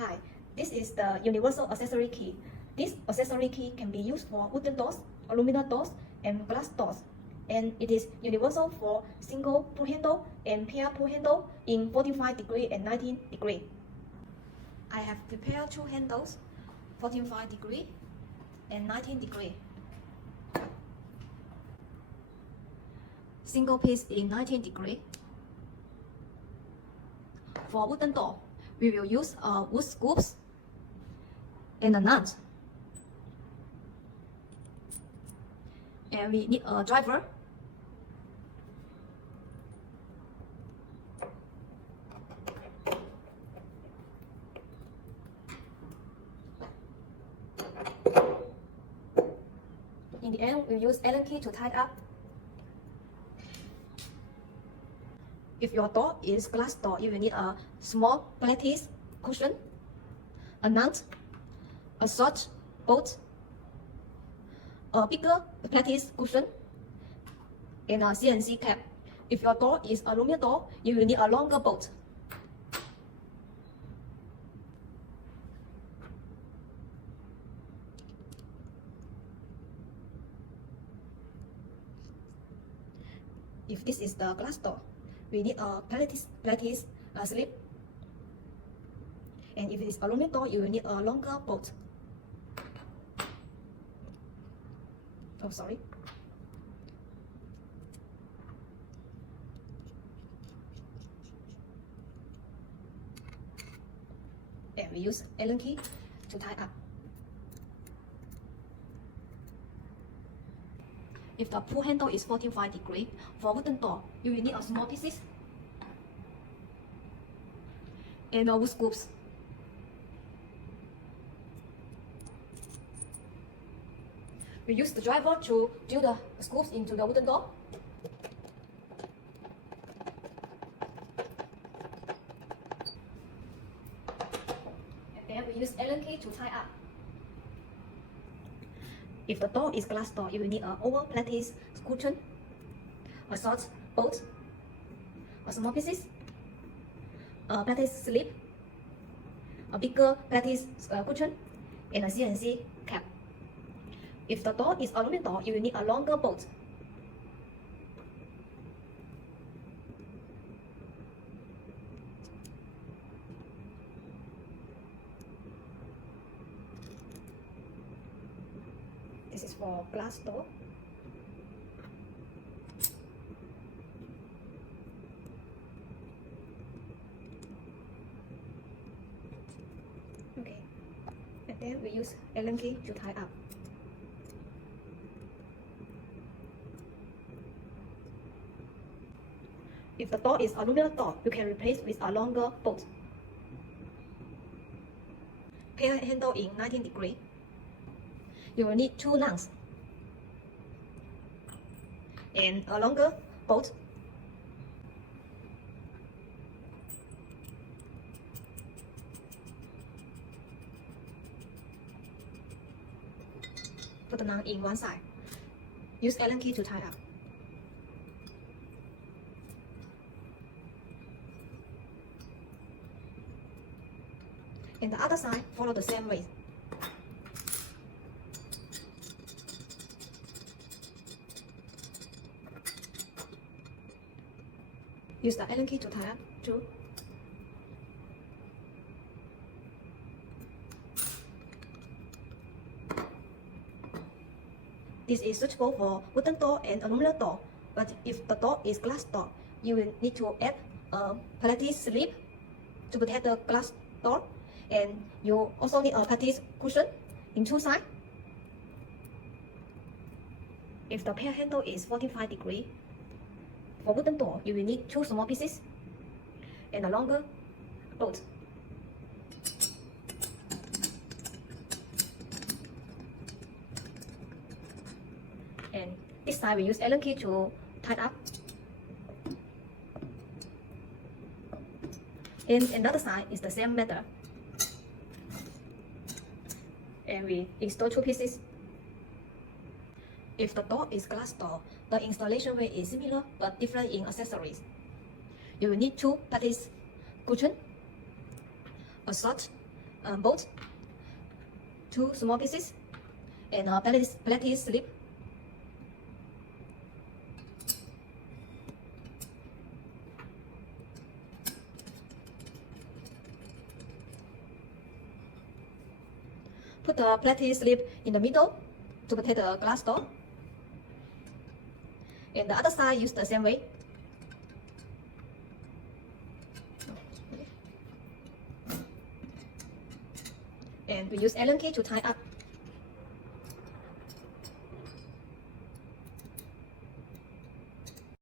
Hi, this is the universal accessory key. This accessory key can be used for wooden doors, aluminum doors, and glass doors. And it is universal for single pull handle and pair pull handle in 45 degree and 19 degree. I have prepared two handles, 45 degree and 19 degree. Single piece in 19 degree. For wooden door, we will use wood scoops and a nut. And we need a driver. In the end, we'll use Allen key to tie it up. If your door is glass door, you will need a small lattice cushion, a nut, a short bolt, a bigger lattice cushion, and a CNC cap. If your door is aluminum door, you will need a longer bolt. If this is the glass door, we need a lattice slip. And if it is aluminum door, you will need a longer bolt. Oh, sorry. And we use Allen key to tie up. If the pull handle is 45 degree, for wooden door, you will need a small pieces and a wood scoops. We use the driver to drill the scoops into the wooden door. And then we use Allen key to tie up. If the door is glass door, you will need an oval lattice cushion, a short bolt, a small pieces, a lattice slip, a bigger lattice cushion, and a CNC cap. If the door is aluminum door, you will need a longer bolt. This is for glass door. Okay, and then we use Allen key to tie up. If the door is aluminum door, you can replace with a longer bolt. Pair handle in 19 degree. You will need two lungs and a longer bolt. Put the lung in one side. Use Allen key to tie up. And the other side, follow the same way. Use the Allen key to tie up too. This is suitable for wooden door and aluminum door, but if the door is glass door, you will need to add a lattice slip to protect the glass door, and you also need a lattice cushion in two sides. If the pair handle is 45 degree, for wooden door, you will need two small pieces and a longer bolt. And this side we use Allen key to tie up. And another side is the same method. And we install two pieces. If the door is glass door, the installation way is similar but different in accessories. You will need two lattice cushion, a short bolt, 2 small pieces, and plated slip. Put the plated slip in the middle to protect the glass door. And the other side use the same way. And we use Allen key to tie up.